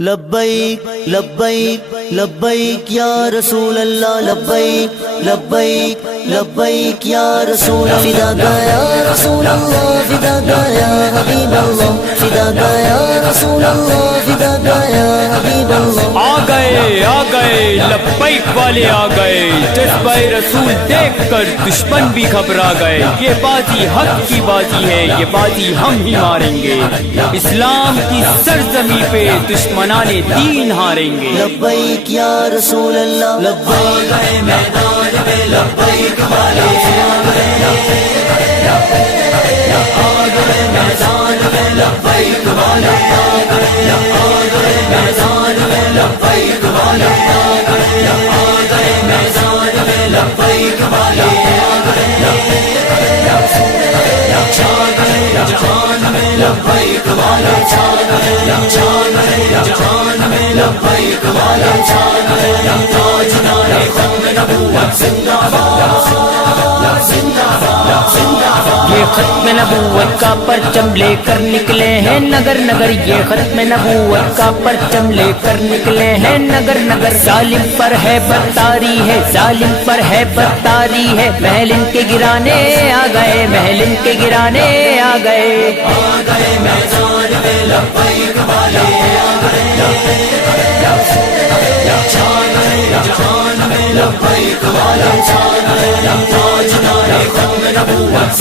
لبیک لبیک لبیک یا رسول اللہ، لبیک لبیک لبیک یا رسول اللہ، فدا گیا رسول اللہ، فدا گیا حبیب اللہ، فدا گیا رسول اللہ، فدا گیا حبیب اللہ۔ آ گئے لبیک والے آ گئے، جذبہ رسول دیکھ کر دشمن بھی گھبرا گئے۔ یہ بازی حق کی بازی ہے، یہ بازی ہم ہی ماریں گے، اسلام کی سرزمین پہ دشمنان دین ہاریں گے۔ لبیک یا رسول اللہ، لبیک میدان میں لبیک والے میدان میں لبیک والے میدان میں لبیک والے میدان میں لبیک والے جہان میں لبیک والے جہان میں لبیک والے تاج نارے ختم نبوت زندہ باد زندہ باد زندہ باد۔ یہ ختم نبوت کا پرچم لے کر نکلے ہیں نگر نگر، یہ ختم نبوت کا پرچم لے کر نکلے ہیں نگر نگر۔ ظالم پر ہے بدتاری ہے، ظالم پر ہے بدتاری ہے، محل ان کے گرانے آ گئے، محل ان کے گرانے آ گئے۔ میدان میں لبیک والے جہان میں لبیک والے تاج نارے ختم نبوت